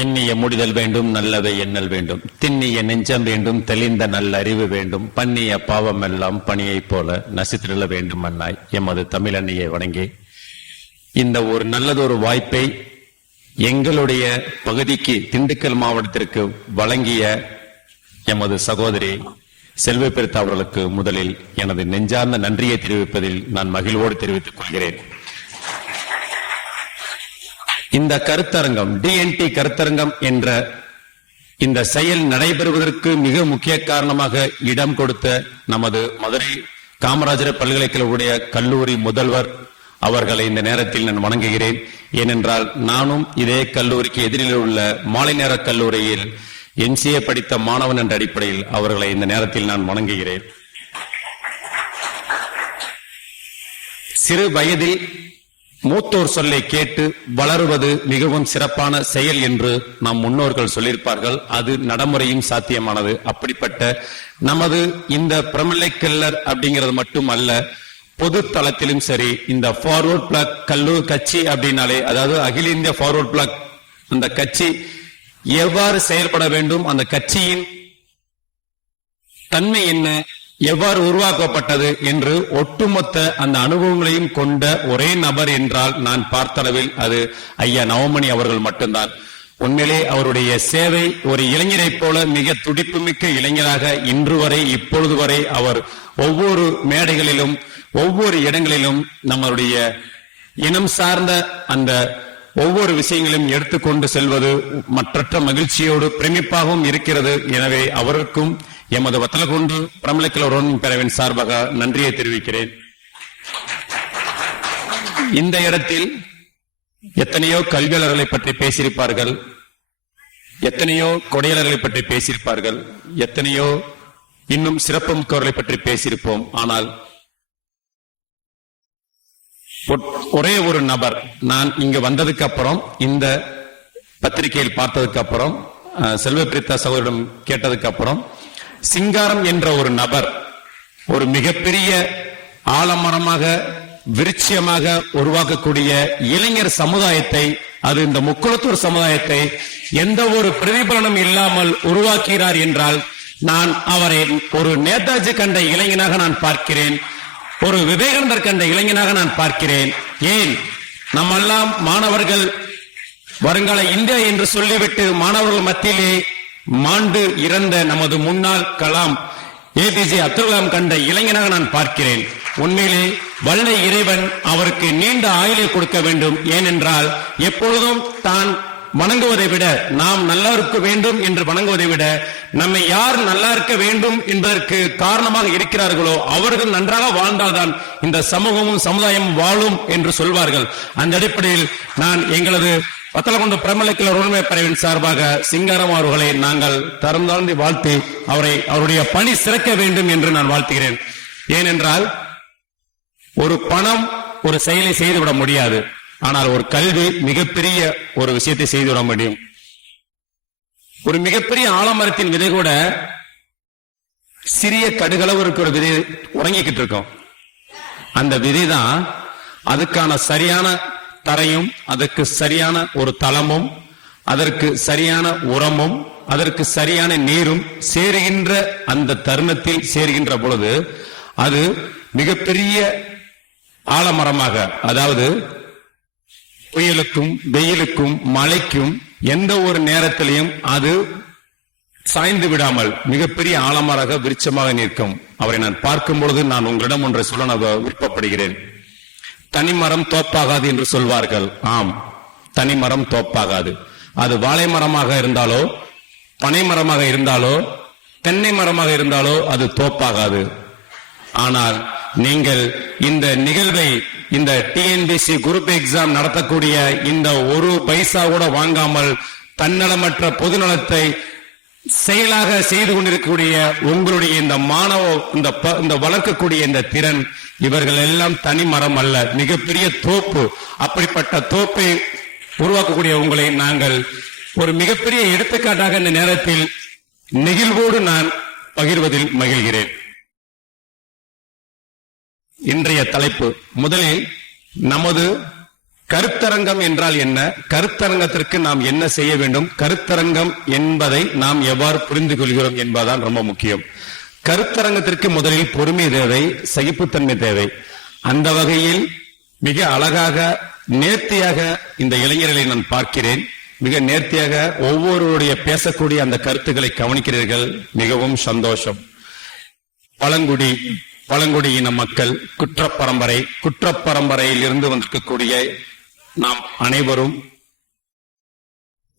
எண்ணிய முடிதல் வேண்டும் நல்லவை எண்ணல் வேண்டும். திண்ணிய நெஞ்சம் வேண்டும் தெளிந்த நல்ல அறிவு வேண்டும். பண்ணிய பாவம் எல்லாம் பணியைப் போல நசித்திடல வேண்டும் அண்ணாய் எமது தமிழண்ணியை வணங்கி. இந்த ஒரு நல்லதொரு வாய்ப்பை எங்களுடைய பகுதிக்கு திண்டுக்கல் மாவட்டத்திற்கு வழங்கிய எமது சகோதரி செல்வ பெருத்தா அவர்களுக்கு முதலில் எனது நெஞ்சார்ந்த நன்றியை தெரிவிப்பதில் நான் மகிழ்வோடு தெரிவித்துக் கொள்கிறேன். இந்த கருத்தரங்கம் டிஎன்டி கருத்தரங்கம் என்ற இந்த செயல் நடைபெறுவதற்கு மிக முக்கிய காரணமாக இடம் கொடுத்த நமது மதுரை காமராஜர் பல்கலைக்கழகவுடைய கல்லூரி முதல்வர் அவர்களை இந்த நேரத்தில் நான் வணங்குகிறேன். ஏனென்றால் நானும் இதே கல்லூரிக்கு எதிரில் உள்ள மாலை நேர கல்லூரியில் என்சிஏ படித்த மாணவன் என்ற அடிப்படையில் அவர்களை இந்த நேரத்தில் நான் வணங்குகிறேன். சிறு வயதில் மூத்தோர் சொல்லை கேட்டு வளருவது மிகவும் சிறப்பான செயல் என்று நம் முன்னோர்கள் சொல்லியிருப்பார்கள். அது நடைமுறையும் சாத்தியமானது. அப்படிப்பட்ட நமது இந்த பிரமிளை கல்லர் அப்படிங்கிறது மட்டும் அல்ல பொது தளத்திலும் சரி இந்த ஃபார்வர்ட் பிளாக் கல்லூர் கட்சி அப்படின்னாலே அதாவது அகில இந்திய ஃபார்வர்ட் பிளாக் அந்த கட்சி எவ்வாறு செயல்பட வேண்டும் அந்த கட்சியின் தன்மை என்ன எவ்வாறு உருவாக்கப்பட்டது என்று ஒட்டுமொத்த அந்த அனுபவங்களையும் கொண்ட ஒரே நபர் என்றால் நான் பார்த்தளவில் அது ஐயா நவமணி அவர்கள் மட்டும்தான். உண்மையிலே அவருடைய சேவை ஒரு இளைஞரைப் போல மிக துடிப்புமிக்க இளைஞராக இன்று வரை இப்பொழுது வரை அவர் ஒவ்வொரு மேடைகளிலும் ஒவ்வொரு இடங்களிலும் நம்மளுடைய இனம் சார்ந்த அந்த ஒவ்வொரு விஷயங்களையும் எடுத்துக்கொண்டு செல்வது மற்றற்ற மகிழ்ச்சியோடு பிரமிப்பாகவும் இருக்கிறது. எனவே அவருக்கும் எமது வத்தலகுண்டு பிரமலக்கிழவரோன் பேரவின் சார்பாக நன்றியை தெரிவிக்கிறேன். இந்த இடத்தில் எத்தனையோ கல்வியாளர்களை பற்றி பேசியிருப்பார்கள். எத்தனையோ கொடையாளர்களை பற்றி பேசியிருப்பார்கள். எத்தனையோ இன்னும் சிறப்பு மிக்கவர்களை பற்றி பேசியிருப்போம். ஆனால் ஒரே ஒரு நபர். நான் இங்க வந்ததுக்கு அப்புறம் இந்த பத்திரிகையில் பார்த்ததுக்கு அப்புறம் செல்வ பிரீதா சகோதரிடம் கேட்டதுக்கு அப்புறம் சிங்காரம் என்ற ஒரு நபர் ஒரு மிகப்பெரிய ஆலமரமாக விருட்சியமாக உருவாக்கக்கூடிய இளைஞர் சமுதாயத்தை அது இந்த முக்குளத்தூர் சமுதாயத்தை எந்த ஒரு பிரதிபலனும் இல்லாமல் உருவாக்குகிறார் என்றால் நான் அவரை ஒரு நேதாஜி கண்ட இளைஞனாக நான் பார்க்கிறேன். ஒரு விவேகானந்தர் கண்ட இளைஞனாக நான் பார்க்கிறேன். ஏன்? நம்மெல்லாம் மாணவர்கள் வருங்கால இந்தியா என்று சொல்லிவிட்டு மாணவர்கள் மத்தியிலே மாண்டு இறந்த நமது முன்னாள் கலாம் ஏபிஜே அப்துல் கலாம் கண்ட இளைஞனாக நான் பார்க்கிறேன். உண்மையிலே வல்ல இறைவன் அவருக்கு நீண்ட ஆயுளை கொடுக்க வேண்டும். ஏனென்றால் எப்பொழுதும் தான் வணங்குவதை விட நாம் நல்லா இருக்க வேண்டும் என்று வணங்குவதை விட நம்மை யார் நல்லா இருக்க வேண்டும் என்பதற்கு காரணமாக இருக்கிறார்களோ அவர்கள் நன்றாக வாழ்ந்தால்தான் இந்த சமூகமும் சமுதாயமும் வாழும் என்று சொல்வார்கள். அந்த அடிப்படையில் நான் எங்களது வத்தலகுண்டு பிரமலைக்கில் உரிமை பிரிவின் சார்பாக சிங்காரம் அவர்களை நாங்கள் தரம் தாழ்ந்து வாழ்த்தி அவரை அவருடைய பணி சிறக்க வேண்டும் என்று நான் வாழ்த்துகிறேன். ஏனென்றால் ஒரு பணம் ஒரு செயலை செய்துவிட முடியாது. ஆனால் ஒரு கல்வி மிகப்பெரிய ஒரு விஷயத்தை செய்துவிட முடியும். ஒரு மிகப்பெரிய ஆலமரத்தின் விதை கூட சிறிய கடுகளவு இருக்கிற விதை உறங்கிக்கிட்டு இருக்கோம். அந்த விதை தான் அதுக்கான சரியான தரையும் அதற்கு சரியான ஒரு தளமும் அதற்கு சரியான உரமும் அதற்கு சரியான நீரும் சேருகின்ற அந்த தருணத்தில் சேருகின்ற பொழுது அது மிகப்பெரிய ஆலமரமாக அதாவது புயலுக்கும் வெயிலுக்கும் மழைக்கும் எந்த ஒரு நேரத்திலையும் அது சாய்ந்து விடாமல் மிகப்பெரிய ஆலமராக விருட்சமாக நிற்கும். அவரை நான் பார்க்கும் பொழுது நான் உங்களிடம் ஒன்றை சொல்ல நான் விருப்பப்படுகிறேன். தனிமரம் தோப்பாகாது என்று சொல்வார்கள். ஆம் தனிமரம் தோப்பாகாது. அது வாழை மரமாக இருந்தாலோ பனை மரமாக இருந்தாலோ தென்னை மரமாக இருந்தாலோ அது தோப்பாகாது. ஆனால் நீங்கள் இந்த நிகழ்வை இந்த டிஎன்பிசி குரூப் எக்ஸாம் நடத்தக்கூடிய இந்த ஒரு பைசா கூட வாங்காமல் தன்னலமற்ற பொதுநலத்தை செயலாக செய்து கொண்டிருக்கக்கூடிய உங்களுடைய இந்த மாணவ இந்த ப- இந்த வளர்க்கக்கூடிய இந்த திறன் இவர்கள் எல்லாம் தனி மரம் அல்ல மிகப்பெரிய தோப்பு. அப்படிப்பட்ட தோப்பை உருவாக்கக்கூடிய உங்களை நாங்கள் ஒரு மிகப்பெரிய எடுத்துக்காட்டாக இந்த நேரத்தில் நெகிழ்வோடு நான் பகிர்வதில் மகிழ்கிறேன். இன்றைய தலைப்பு. முதலில் நமது கருத்தரங்கம் என்றால் என்ன? கருத்தரங்கத்திற்கு நாம் என்ன செய்ய வேண்டும்? கருத்தரங்கம் என்பதை நாம் எவ்வாறு புரிந்து கொள்கிறோம் என்பதுதான் ரொம்ப முக்கியம். கருத்தரங்கத்திற்கு முதலில் பொறுமை தேவை சகிப்புத்தன்மை தேவை. அந்த வகையில் மிக அழகாக நேர்த்தியாக இந்த இளைஞர்களை நான் பார்க்கிறேன். மிக நேர்த்தியாக ஒவ்வொருவருடைய பேசக்கூடிய அந்த கருத்துக்களை கவனிக்கிறீர்கள். மிகவும் சந்தோஷம். பழங்குடி பழங்குடியின மக்கள் குற்றப்பரம்பரை பரம்பரை இருந்து வந்திருக்கக்கூடிய நாம் அனைவரும்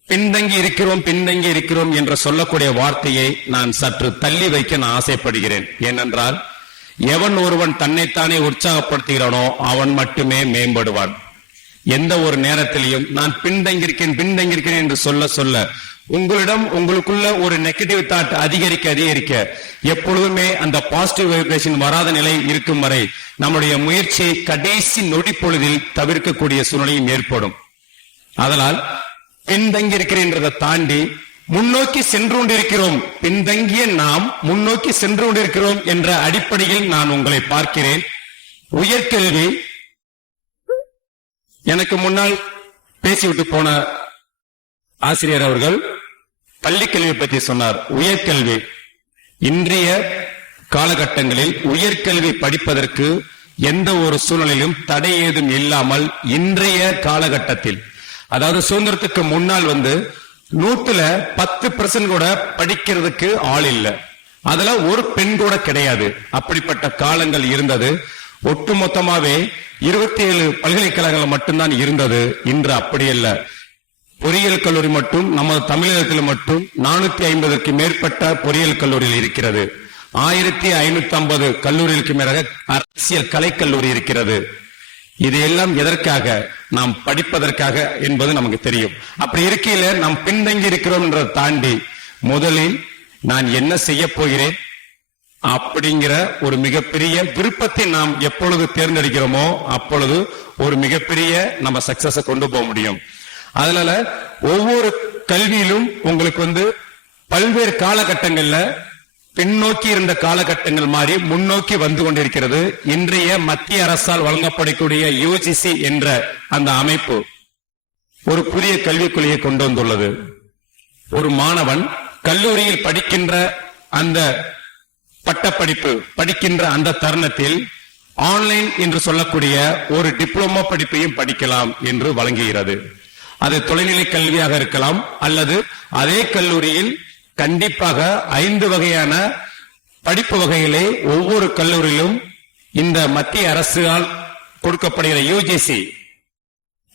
பின்தங்கி இருக்கிறோம் பின்தங்கி இருக்கிறோம் என்று சொல்லக்கூடிய வார்த்தையை நான் சற்று தள்ளி வைக்க நான் ஆசைப்படுகிறேன். ஏனென்றால் எவன் ஒருவன் தன்னைத்தானே உற்சாகப்படுத்துகிறானோ அவன் மட்டுமே மேம்படுவான். எந்த ஒரு நேரத்திலையும் நான் பின்தங்கியிருக்கேன் பின்தங்கியிருக்கிறேன் என்று சொல்ல சொல்ல உங்களிடம் உங்களுக்குள்ள ஒரு நெகட்டிவ் தாட் அதிகரிக்க அதிகரிக்க எப்பொழுதுமே அந்த பாசிட்டிவ் வைப்ரேஷன் வராத நிலை இருக்கும் வரை நம்முடைய முயற்சியை கடைசி நொடி பொழுதில் தவிர்க்கக்கூடிய சூழ்நிலையும் ஏற்படும். அதனால் பின்தங்கியிருக்கிறேன்றதை தாண்டி முன்னோக்கி சென்று கொண்டிருக்கிறோம் பின்தங்கிய நாம் முன்னோக்கி சென்று கொண்டிருக்கிறோம் என்ற அடிப்படையில் நான் உங்களை பார்க்கிறேன். உயர்கல்வி எனக்கு முன்னால் பேசிவிட்டு போன ஆசிரியர் அவர்கள் பள்ளிக்கல்வி பற்றி சொன்னார். உயர்கல்வி. இன்றைய காலகட்டங்களில் உயர்கல்வி படிப்பதற்கு எந்த ஒரு சூழ்நிலையிலும் தடை ஏதும் இல்லாமல் இன்றைய காலகட்டத்தில் அதாவது சுதந்திரத்துக்கு முன்னால் வந்து நூத்துல பத்து பர்சன்ட் கூட படிக்கிறதுக்கு ஆள் இல்லை. அதுல ஒரு பெண் கூட கிடையாது. அப்படிப்பட்ட காலங்கள் இருந்தது. ஒட்டுமொத்தமாவே இருபத்தி ஏழு பல்கலைக்கழகங்கள் மட்டும்தான் இருந்தது. இன்று அப்படி இல்லை பொறியியல் கல்லூரி மட்டும் நமது தமிழகத்தில் மட்டும் நானூத்தி ஐம்பதற்கு மேற்பட்ட பொறியியல் கல்லூரியில் இருக்கிறது. ஆயிரத்தி ஐநூத்தி ஐம்பது கல்லூரிகளுக்கு மேலாக அரசியல் கலைக்கல்லூரி இருக்கிறது. இது எல்லாம் எதற்காக நாம் படிப்பதற்காக என்பது நமக்கு தெரியும். அப்படி இருக்கையில நாம் பின்தங்கி இருக்கிறோம் என்றதை தாண்டி முதலில் நான் என்ன செய்ய போகிறேன்? அப்படிங்கிற ஒரு மிகப்பெரிய விருப்பத்தை நாம் எப்பொழுது தேர்ந்தெடுக்கிறோமோ அப்பொழுது ஒரு மிகப்பெரிய நம்ம சக்சஸ கொண்டு போக முடியும். அதனால ஒவ்வொரு கல்வியிலும் உங்களுக்கு வந்து பல்வேறு காலகட்டங்கள்ல பின்னோக்கி இருந்த காலகட்டங்கள் மாறி முன்னோக்கி வந்து கொண்டிருக்கிறது. இன்றைய மத்திய அரசால் வழங்கப்படக்கூடிய யூஜிசி என்ற அந்த அமைப்பு ஒரு புதிய கல்விக் கொள்கையை கொண்டு வந்துள்ளது. ஒரு மாணவன் கல்லூரியில் படிக்கின்ற அந்த பட்டப்படிப்பு படிக்கின்ற அந்த தருணத்தில் ஆன்லைன் என்று சொல்லக்கூடிய ஒரு டிப்ளமோ படிப்பையும் படிக்கலாம் என்று வழங்குகிறது. அது தொலைநிலை கல்வியாக இருக்கலாம் அல்லது அதே கல்லூரியில் கண்டிப்பாக ஐந்து வகையான படிப்பு வகையிலே ஒவ்வொரு கல்லூரியிலும் இந்த மத்திய அரசால் கொடுக்கப்படுகிற யுஜிசி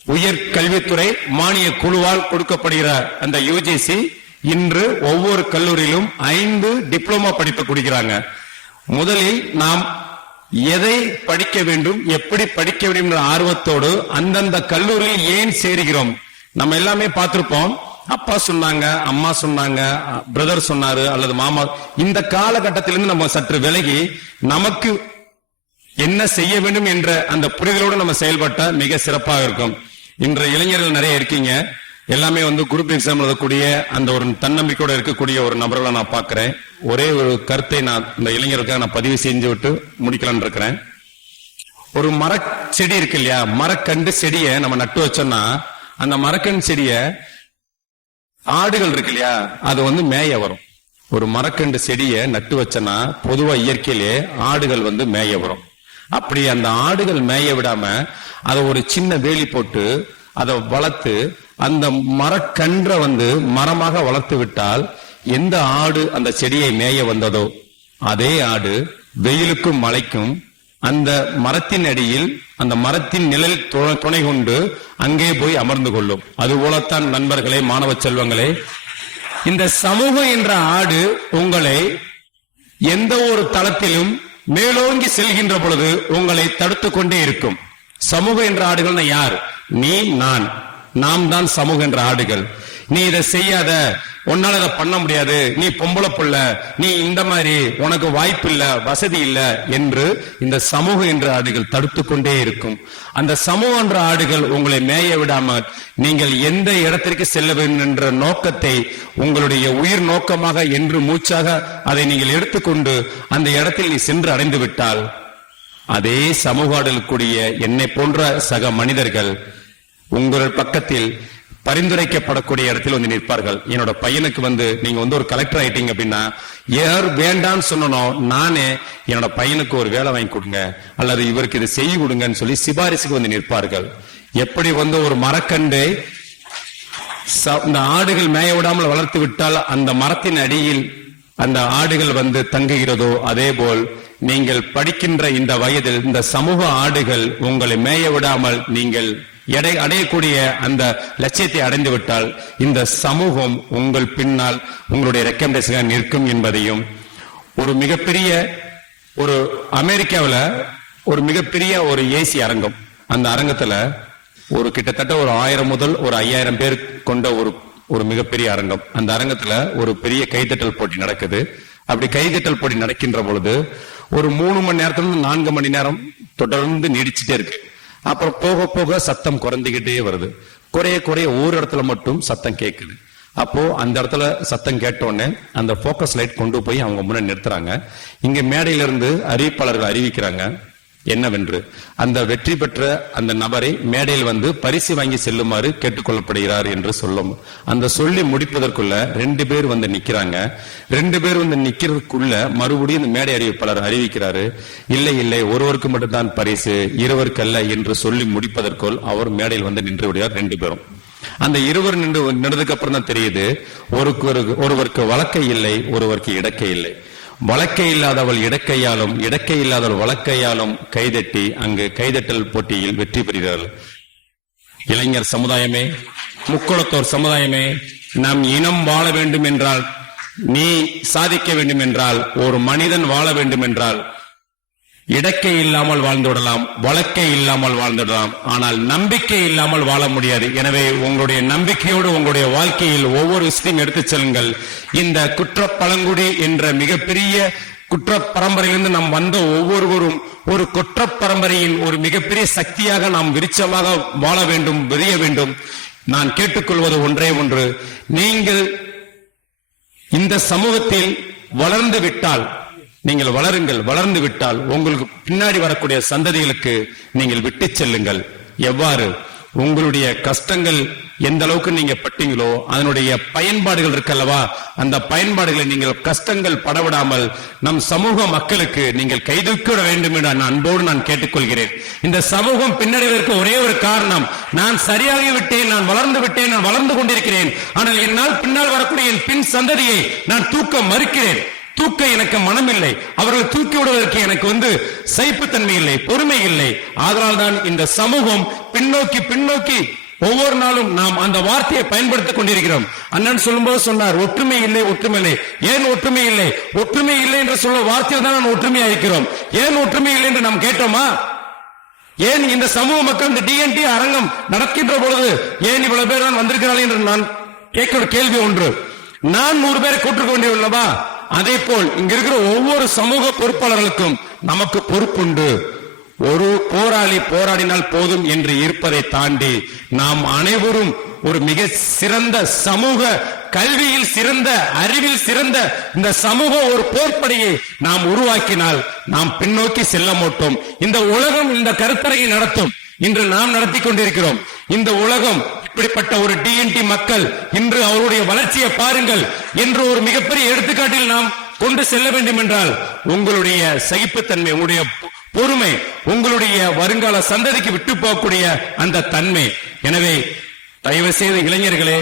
உயர் கல்வித்துறை மானிய குழுவால் கொடுக்கப்படுகிற அந்த யுஜிசி இன்று ஒவ்வொரு கல்லூரியிலும் ஐந்து டிப்ளமா படிப்பு கொடுக்கிறாங்க. முதலில் நாம் எதை படிக்க வேண்டும் எப்படி படிக்க வேண்டும் என்ற ஆர்வத்தோடு அந்தந்த கல்லூரியில் ஏன் சேருகிறோம் நம்ம எல்லாமே பார்த்திருப்போம். அப்பா சொன்னாங்க அம்மா சொன்னாங்க பிரதர் சொன்னாரு அல்லது மாமா. இந்த காலகட்டத்திலிருந்து நம்ம சற்று விலகி நமக்கு என்ன செய்ய வேண்டும் என்ற அந்த புரிதலோடு நம்ம செயல்பட்ட மிக சிறப்பாக இருக்கும். இன்று இளைஞர்கள் நிறைய இருக்கீங்க. எல்லாமே வந்து குரூப் எக்ஸாம் எழுதக்கூடிய அந்த ஒரு தன்னம்பிக்கையோட இருக்கக்கூடிய ஒரு நபர்களை நான் பார்க்கிறேன். ஒரே ஒரு கருத்தை நான் இந்த இளைஞர்களுக்காக நான் பதிவு செஞ்சு விட்டு முடிக்கலாம்னு இருக்கிறேன். ஒரு மரச்செடி இருக்கு இல்லையா? மரக்கண்டு செடியை நம்ம நட்டு வச்சோம்னா அந்த மரக்கன்று செடியை ஆடுகள் இருக்கு இல்லையா அது வந்து மேய வரும். ஒரு மரக்கண்டு செடியை நட்டு வச்சனா பொதுவா இயற்கையிலே ஆடுகள் வந்து மேய வரும். அப்படி அந்த ஆடுகள் மேய விடாம அதை ஒரு சின்ன வேலி போட்டு அதை வளர்த்து அந்த மரக்கன்றை வந்து மரமாக வளர்த்து விட்டால் எந்த ஆடு அந்த செடியை மேய வந்ததோ அதே ஆடு வெயிலுக்கும் மழைக்கும் அந்த மரத்தின் அடியில் அந்த மரத்தின் நிழல் துணை கொண்டு அங்கே போய் அமர்ந்து கொள்ளும். அது போலத்தான் நண்பர்களே மாணவ செல்வங்களே இந்த சமூகம் என்ற ஆடு உங்களை எந்த ஒரு தளத்திலும் மேலோங்கி செல்கின்ற பொழுது உங்களை தடுத்துக் கொண்டே இருக்கும். சமூக என்ற ஆடுகள்னா யார்? நீ நான். நாம் தான் சமூக என்ற ஆடுகள். நீ இதை செய்யாத. உன்னால இதை பண்ண முடியாது. நீ பொம்பளை புள்ள. நீ இந்த மாதிரி உனக்கு வாய்ப்பு இல்ல வசதி இல்ல என்று இந்த சமூகம் என்ற ஆடுகள் தடுத்துக் கொண்டே இருக்கும். அந்த சமூகம் என்ற ஆடுகள் உங்களை மேய விடாமல் நீங்கள் எந்த இடத்திற்கு செல்ல வேண்டும் என்ற நோக்கத்தை உங்களுடைய உயிர் நோக்கமாக என்று மூச்சாக அதை நீங்கள் எடுத்துக்கொண்டு அந்த இடத்தில் நீ சென்று அடைந்து விட்டால் அதே சமூக ஆடலுக்குரிய என்னை போன்ற சக மனிதர்கள் உங்கள் பக்கத்தில் பரிந்துரைக்கப்படக்கூடிய இடத்தில் வந்து நிற்பார்கள். என்னோட பையனுக்கு வந்து நீங்க வந்து ஒரு கலெக்டர் ஆயிட்டீங்க அப்படின்னா யார் வேண்டான்னு சொன்னனோ நானே என்னோட பையனுக்கு ஒரு வேலை வாங்கி கொடுங்க அல்லது இவருக்கு இதை செய்ய கொடுங்கன்னு சொல்லி சிபாரிசுக்கு வந்து நிற்பார்கள். எப்படி வந்து ஒரு மரக்கண்டை ச- இந்த ஆடுகள் மேய விடாமல் வளர்த்து விட்டால் அந்த மரத்தின் அடியில் அந்த ஆடுகள் வந்து தங்குகிறதோ அதே போல் நீங்கள் படிக்கின்ற இந்த வயதில் இந்த சமூக ஆடுகள் உங்களை மேய விடாமல் நீங்கள் எடை அடையக்கூடிய அந்த லட்சியத்தை அடைந்து விட்டால் இந்த சமூகம் உங்கள் பின்னால் உங்களுடைய ரெக்கமெண்டேஷன் நிற்கும் என்பதையும் ஒரு மிகப்பெரிய ஒரு அமெரிக்காவில் ஒரு மிகப்பெரிய ஒரு ஏசி அரங்கம். அந்த அரங்கத்துல ஒரு கிட்டத்தட்ட ஒரு ஆயிரம் முதல் ஒரு ஐயாயிரம் பேர் கொண்ட ஒரு ஒரு மிகப்பெரிய அரங்கம். அந்த அரங்கத்துல ஒரு பெரிய கைதட்டல் போட்டி நடக்குது. அப்படி கைதட்டல் போட்டி நடக்கின்ற பொழுது ஒரு மூணு மணி நேரத்துல இருந்து நான்கு மணி நேரம் தொடர்ந்து நீடிச்சுட்டே இருக்கு. அப்புறம் போக போக சத்தம் குறைந்துகிட்டே வருது. குறைய குறைய ஒரு இடத்துல மட்டும் சத்தம் கேட்குது அப்போ அந்த இடத்துல சத்தம் கேட்ட உடனே அந்த போக்கஸ் லைட் கொண்டு போய் அவங்க முன்னாடி நிறுத்துறாங்க. இங்க மேடையில இருந்து அறிவிப்பாளர்கள் அறிவிக்கிறாங்க. என்னவென்று அந்த வெற்றி பெற்ற அந்த நபரை மேடையில் வந்து பரிசு வாங்கி செல்லுமாறு கேட்டுக்கொள்ளப்படுகிறார் என்று சொல்லும். அந்த சொல்லி முடிப்பதற்குள்ள ரெண்டு பேர் வந்து நிக்கிறாங்க. ரெண்டு பேர் வந்து நிக்கிறதுக்குள்ள மறுபடியும் இந்த மேடை அறிவிப்பாளர் அறிவிக்கிறாரு இல்லை இல்லை ஒருவருக்கு மட்டும்தான் பரிசு இருவருக்கு அல்ல என்று சொல்லி முடிப்பதற்குள் அவர் மேடையில் வந்து நின்று விடுகிறார் ரெண்டு பேரும். அந்த இருவர் நின்று நின்றதுக்கு அப்புறம் தான் தெரியுது ஒருக்கு ஒருவருக்கு வழக்கை இல்லை ஒருவருக்கு இடக்கை இல்லை. வழக்கை இல்லாதவள் இடக்கையாலும் இடக்கை இல்லாதவள் வழக்கையாலும் கைதட்டி அங்கு கைதட்டல் போட்டியில் வெற்றி பெறுகிறார்கள் இளைஞர் சமுதாயமே முக்குளத்தோர் சமுதாயமே நம் இனம் வாழ வேண்டும் என்றால் நீ சாதிக்க வேண்டும் என்றால் ஒரு மனிதன் வாழ வேண்டும் என்றால் இடக்கை இல்லாமல் வாழ்ந்துவிடலாம் வழக்கை இல்லாமல் வாழ்ந்துடலாம் ஆனால் நம்பிக்கை இல்லாமல் வாழ முடியாது. எனவே உங்களுடைய நம்பிக்கையோடு உங்களுடைய வாழ்க்கையில் ஒவ்வொரு விஷயத்தையும் எடுத்துச் செல்லுங்கள். இந்த குற்ற பழங்குடி என்ற மிகப்பெரிய குற்ற பரம்பரையிலிருந்து நாம் வந்த ஒவ்வொருவரும் ஒரு குற்ற பரம்பரையின் ஒரு மிகப்பெரிய சக்தியாக நாம் விருச்சமாக வாழ வேண்டும் விரிய வேண்டும். நான் கேட்டுக்கொள்வது ஒன்றே ஒன்று. நீங்கள் இந்த சமூகத்தில் வளர்ந்து விட்டால் நீங்கள் வளருங்கள் வளர்ந்து விட்டால் உங்களுக்கு பின்னாடி வரக்கூடிய சந்ததிகளுக்கு நீங்கள் விட்டுச் செல்லுங்கள். எவ்வாறு? உங்களுடைய கஷ்டங்கள் எந்த அளவுக்கு நீங்க பட்டீங்களோ அதனுடைய பயன்பாடுகள் இருக்கல்லவா? அந்த பயன்பாடுகளை நீங்கள் கஷ்டங்கள் படவிடாமல் நம் சமூக மக்களுக்கு நீங்கள் கைதூக்கிட வேண்டும் என்று நான் அன்போடு நான் கேட்டுக்கொள்கிறேன். இந்த சமூகம் பின்னடைவதற்கு ஒரே ஒரு காரணம் நான் சரியாகி விட்டேன் நான் வளர்ந்து விட்டேன் நான் வளர்ந்து கொண்டிருக்கிறேன். ஆனால் என்னால் பின்னால் வரக்கூடிய என் பின் சந்ததியை நான் தூக்க மறுக்கிறேன். தூக்க எனக்கு மனம் இல்லை அவர்கள் தூக்கி விடுவதற்கு எனக்கு வந்து சைப்புத்தன்மை இல்லை பொறுமை இல்லை. அதனால் தான் இந்த சமூகம் பின்னோக்கி பின்னோக்கி ஒவ்வொரு நாளும் நாம் அந்த வார்த்தையை பயன்படுத்திக் கொண்டிருக்கிறோம். அண்ணன் சொல்லும்போது சொன்னார் ஒற்றுமை இல்லை ஒற்றுமை இல்லை. ஏன் ஒற்றுமை இல்லை? ஒற்றுமை இல்லை என்று சொல்ல வார்த்தையில் தான் நாம் ஒற்றுமையா இருக்கிறோம் ஏன் ஒற்றுமை இல்லை என்று நாம் கேட்டோமா? ஏன் இந்த சமூக மக்கள் இந்த டிஎன்டி அரங்கம் நடக்கின்ற பொழுது ஏன் இவ்வளவு பேர் தான் வந்திருக்கிறார்கள்? என்று நான் கேட்கிற கேள்வி ஒன்று. நான் நூறு பேரை கூட்டுக் உள்ளவா அதே போல் இங்க இருக்கிற ஒவ்வொரு சமூக பொறுப்பாளர்களுக்கும் நமக்கு பொறுப்புண்டு. ஒரு போராளி போராடினால் போதும் என்று இருப்பதை தாண்டி நாம் அனைவரும் ஒரு மிக சிறந்த சமூக கல்வியில் சிறந்த அறிவில் சிறந்த இந்த சமூக ஒரு போர்ப்படையை நாம் உருவாக்கினால் நாம் பின்னோக்கி செல்ல மாட்டோம். இந்த உலகம் இந்த கருத்தரையை நடத்தும். இன்று நாம் நடத்தி கொண்டிருக்கிறோம். இந்த உலகம் இப்படிப்பட்ட ஒரு டிஎன்டி மக்கள் இன்று அவருடைய வளர்ச்சியை பாருங்கள் என்று ஒரு மிகப்பெரிய எடுத்துக்காட்டில் நாம் கொண்டு செல்ல வேண்டும் என்றால் உங்களுடைய சகிப்புத்தன்மை உங்களுடைய பொறுமை உங்களுடைய வருங்கால சந்ததிக்கு விட்டு போகக்கூடிய அந்த தன்மை. எனவே தயவு செய்து இளைஞர்களே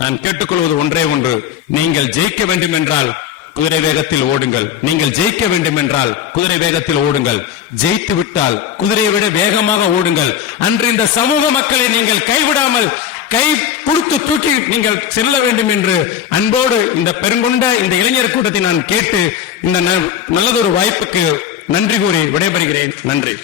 நான் கேட்டுக்கொள்வது ஒன்றே ஒன்று. நீங்கள் ஜெயிக்க வேண்டும் என்றால் குதிரை வேகத்தில் ஓடுங்கள். நீங்கள் ஜெயிக்க வேண்டும் என்றால் குதிரை வேகத்தில் ஓடுங்கள். ஜெயித்து விட்டால் குதிரையை விட வேகமாக ஓடுங்கள். அன்று இந்த சமூக மக்களை நீங்கள் கைவிடாமல் கை கொடுத்து தூக்கி நீங்கள் செல்ல வேண்டும் என்று அன்போடு இந்த பெருங்கொண்ட இந்த இளைஞர் கூட்டத்தை நான் கேட்டு இந்த ந- நல்லதொரு வாய்ப்புக்கு நன்றி கூறி விடைபெறுகிறேன். நன்றி.